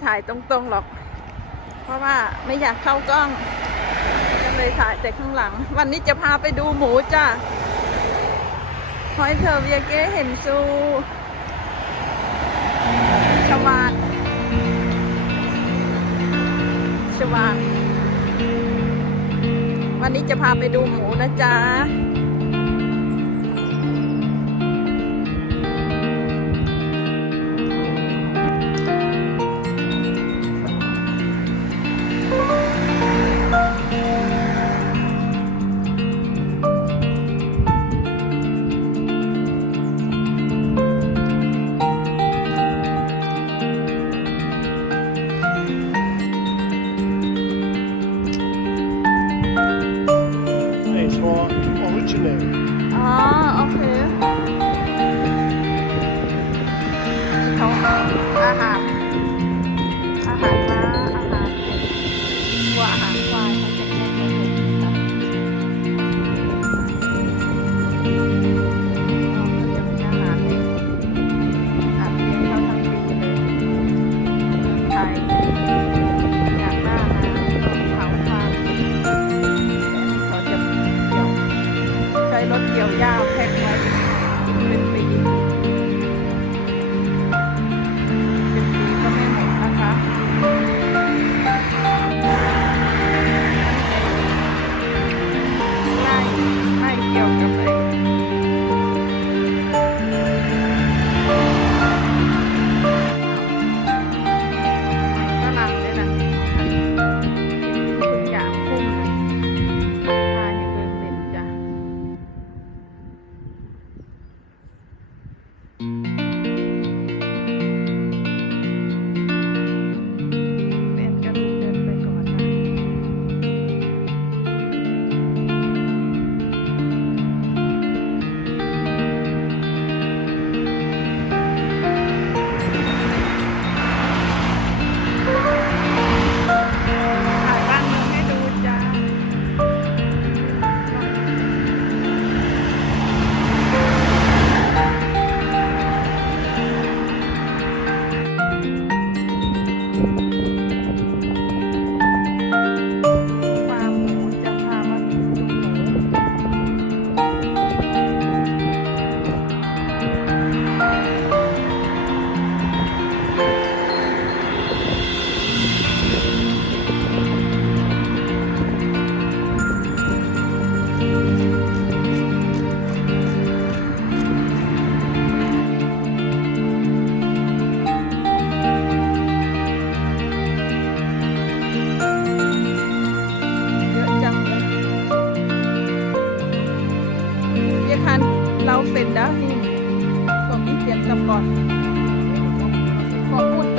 ่ถ่ายตรงๆหรอก เพราะว่าไม่อยากเข้ากล้องก็เลยถ่ายแต่ข้างหลัง วันนี้จะพาไปดูหมูจ้ะหอยเถอเวียเก้เห็นซูชวานชวานวันนี้จะพาไปดูหมูนะจ๊ะ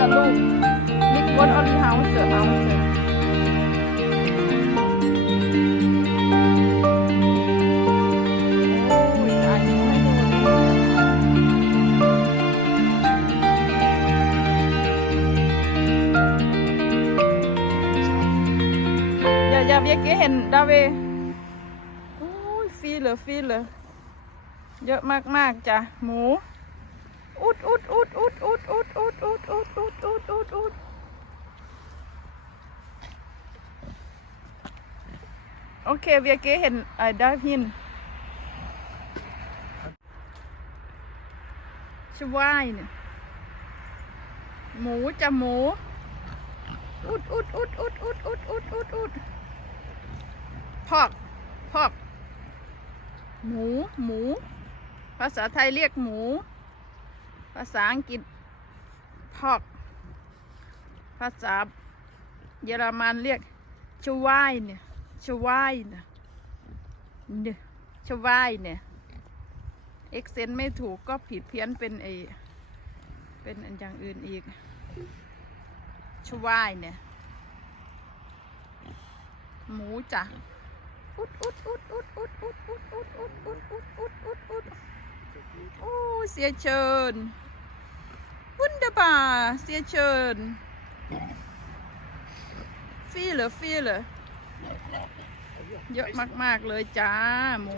the loop. Mit one only house, the house. việc cái hình đó về Ui, phi lửa phi lửa Dỡ mạc mạc chả, mú อุดอุดอุดอุดอุดอุดอุดอุดอุดอุดอุดอุดอุดโอเคเบียเกเห็นไอ้ดาพินชวายเนี่ยหมูจะหมูอุดอุดอุดอุดอุดอุดอุดอุดอุดพอกพอกหมู หมู ภาษาไทยเรียกหมู ภาษาอังกฤษพอกภาษาเยอรมันเรียกชวายเนี่ยชวายเนี่ยเนี่ยชวายเนี่ยเอ็กเซนไม่ถูกก็ผิดเพี้ยนเป็นไอเป็นอันอย่างอื่นอีกชวายเนี่ย หมูจ้ะอุดอุดอุดอุดอุดอุดอุดอุดอุดอุดอุดอุด Oh, sehr schön. Wunderbar, sehr schön. Viele, viele. เยอะมาก ๆ เลยจ้าหมู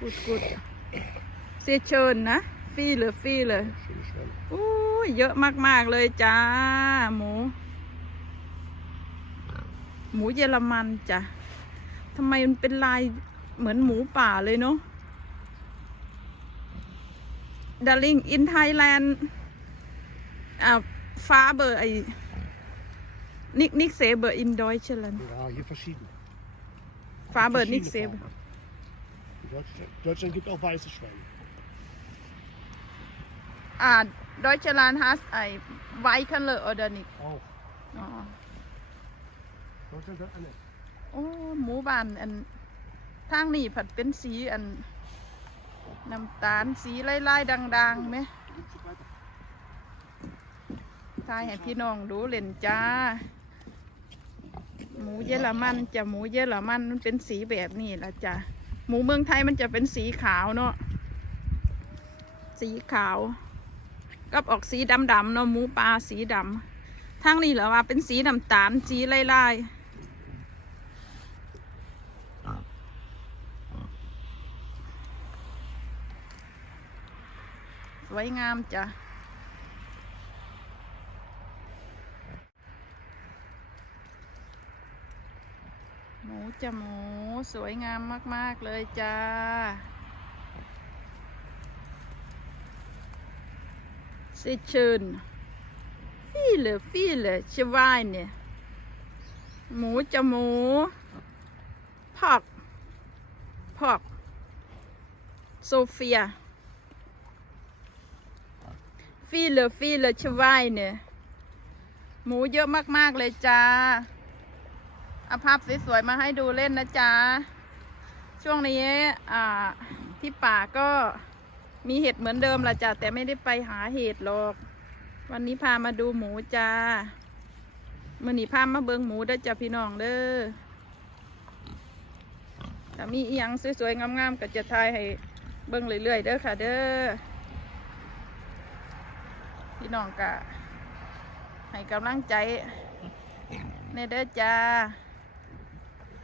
วาเตอร์เวียไอมาคันวิดีโอฟอร์ไอชาบเย็ดมาคันออชลวานมาคันชวายเฟียติกชวายเนี่ยเฟียติกเอ็นคันวิดีโอ für andere mir gut gut sehr schön นะ viele viele Schöne Schweine. อู้ยเยอะมาก ๆ เลยจ้า หมู หมูเยอรมันจ้ะทำไมมันเป็นลายเหมือนหมูป่าเลยเนาะ Darling in Thailand อ่าฟ้าเบอร์ไอนิกนิกเซเบอร์อินดอยเชลัน Ja, hier verschieden. ฟ้าเบอร์นิกเซ Verschiedene Farben. In Deutschland, Deutschland gibt auch weiße Schweine. อ่าดอยเชลันฮัสไอไวคันเลอร์ออเดนิก Auch. อ๋อ Deutschland hat eine. โอ้หมูบานอันทางนี้ผัดเป็นสีอันน้ำตาลสีไล่ๆดังๆไหม Gibt's noch weiter? ทายให้พี่น้องดูเล่นจ้า หมูเยอรมันจะหมูเยอรมันมันเป็นสีแบบนี้ละจ้ะ หมูเมืองไทยมันจะเป็นสีขาวเนาะสีขาว กับออกสีดำๆเนาะหมูปลาสีดำทางนี้เหรอว่าเป็นสีน้ำตาลสีไล่ๆสวยงามจ้ะ หมูจะหมูสวยงามมาก ๆ เลยจ้า Sehr schön. Viele, viele Schweine. หมูจะหมูพอกพอกโซเฟีย viele viele Schweine หมูเยอะมาก ๆ เลยจ้า เอาภาพสวยๆมาให้ดูเล่นนะจ๊ะ ช่วงนี้อ่าที่ป่าก็มีเห็ดเหมือนเดิมละจ้ะแต่ไม่ได้ไปหาเห็ดหรอก วันนี้พามาดูหมูจ้ามื่อนี้พามาเบิงหมูเด้จ้ะพี่น้องเด้อถ้ามีอีหยังสวยๆงามๆก็จะทายให้เบิงเรื่อยๆเด้อค่ะ เด้อพี่น้องกะให้กำลังใจเนเด้อจ้า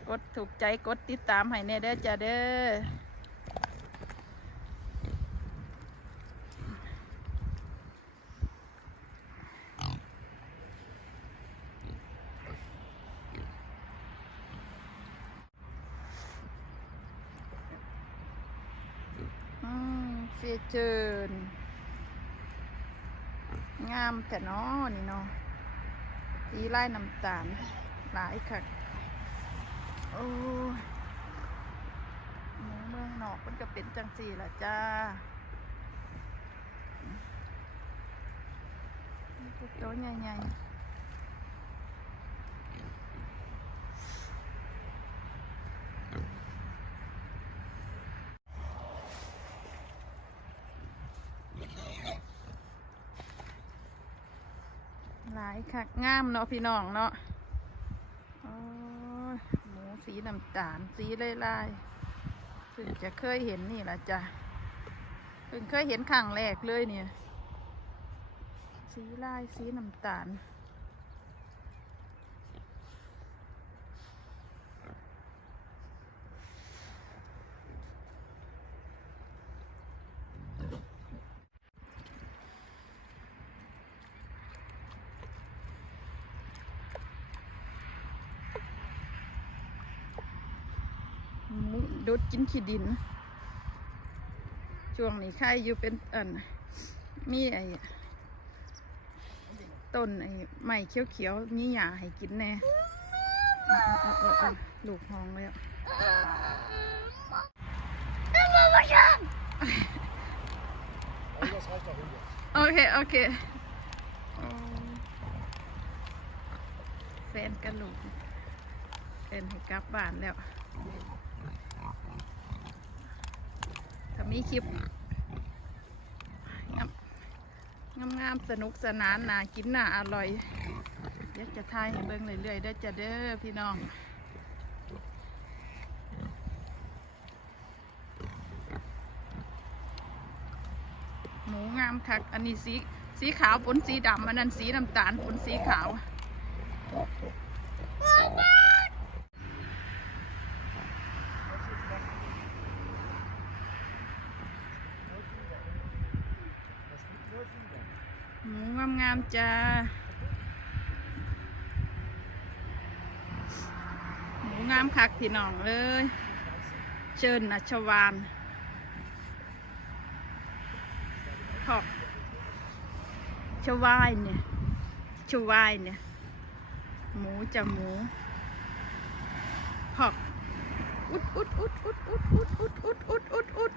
กดถูกใจกดติดตามให้เนเด้อจ้าเด้อเสียเจินงามแต่น้อนี่เนาะสีไล่น้ำตาลหลายค่ะ โอ้ยเมืองนอกมันก็เป็นจังสี่ละจ้านี่พวกโตใหญ่ๆหลายค่ะงามเนาะพี่น้องเนาะ น้ำตาลสีลายๆเพิ่งจะเคยเห็นนี่ละจ้ะเพิ่งเคยเห็นครั้งแรกเลยเนี่ย สีลายสีน้ำตาล หมูดูด กินขี้ดิน ช่วงนี้ใครอยู่เป็นอันมีไอ้ต้นไอ้ไม้เขียวๆมีหญ้าให้กินแน่ลูกห้องแล้วโอเค โอเคแฟนกันลูกอินให้กลับบ้านแล้ว ถ้า มีคลิปงามงามๆสนุกสนานน่ากินน่าอร่อยเดี๋ยวจะทายให้เบิ่งเรื่อยๆเด้จะเด้อพี่น้องหมูงามคักอันนี้สีสีขาวปนสีดำอันนั้นสีน้ำตาลปนสีขาว หมูงามจ้าหมูงามคักพี่น้องเลย เชิญนะชวานขอบชวายเนี่ยชวายเนี่ย หมูจะหมูขอบอุดอุดอุดอุดอุดอุดอุดอุดอุดอุดอุด